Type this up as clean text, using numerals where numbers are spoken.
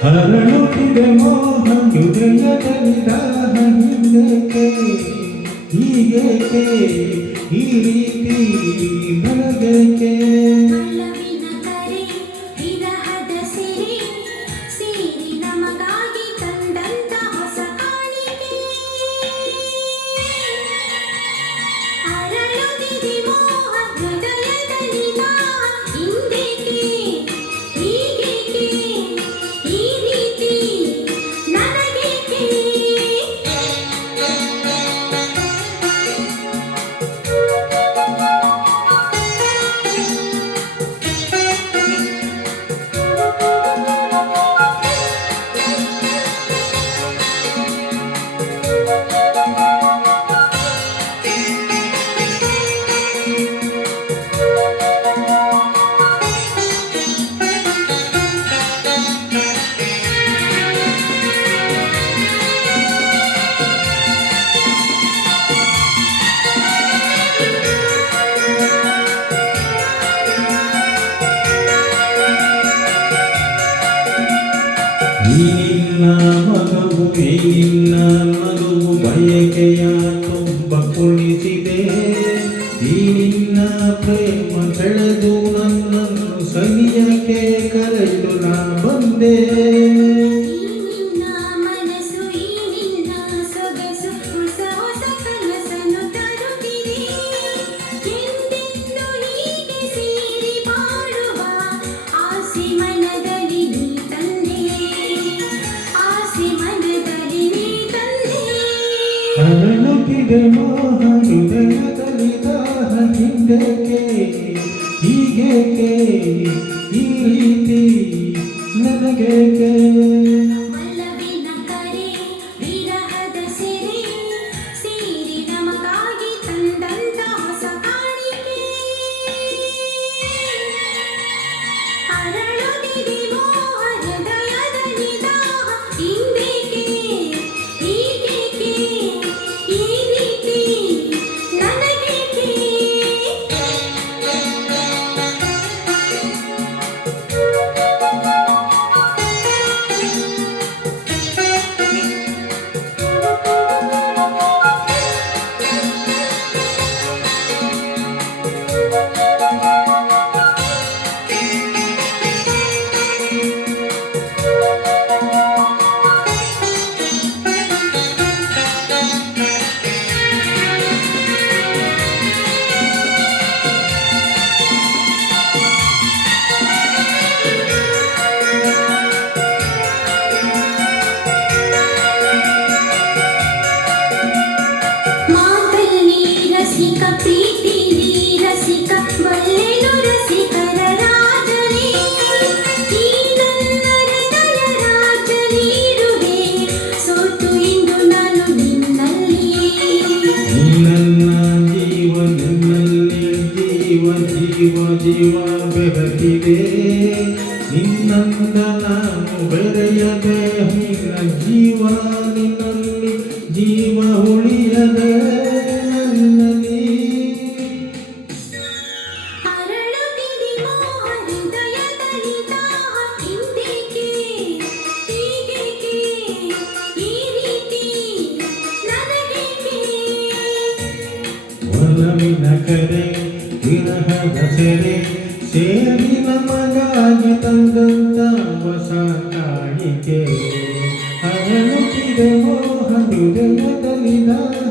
ಹರಳುತ್ತಿದೆ ಮೋಹ ಹೃದಯದಲ್ಲಿ ದಾಹ ಹಿಂದೇಕೆ ಹೀಗೇಕೆ ಈ ರೀತಿ ನನಗೇಕೆ ನಿನ್ನ ಮಗವು ನಿನ್ನ ಮಗವು ಬಯಕೆಯ ತುಂಬ ಕುಳಿಸಿದೆ ಈ ನಿನ್ನ ಪ್ರೇಮ ಬೆಳೆದು ನನ್ನನ್ನು ಸನಿಯಕ್ಕೆ ಕರೆದು ನಾ ಬಂದೆ ಹರಳುತ್ತಿದೆ ಮೋಹ ಹೃದಯದಲ್ಲಿ ದಾಹ ಹಿಂದೇಕೆ ಹೀಗೇಕೆ ಈ ರೀತಿ ನನಗೇಕೆ ಜೀವ ಬೆಳಕಿದೆ ನಿನ್ನಂದ ನಾನು ಬೆರೆಯದೆ ನಿನ್ನ ಜೀವ ನಿನ್ನಲ್ಲಿ ಜೀವ ಉಳಿಯದೆ ನನ್ನಲ್ಲಿ ಒಲವಿನ ಕರೆ ವಿರಹದ ಸೆರೆ ಸೇರಿ ನಮಗಾಗಿ ತಂದಂತ ಹೊಸ ಕಾಣಿಕೆ ಹರಳುತ್ತಿದೆ ಮೋಹ ಹೃದಯದಲ್ಲಿ ದಾಹ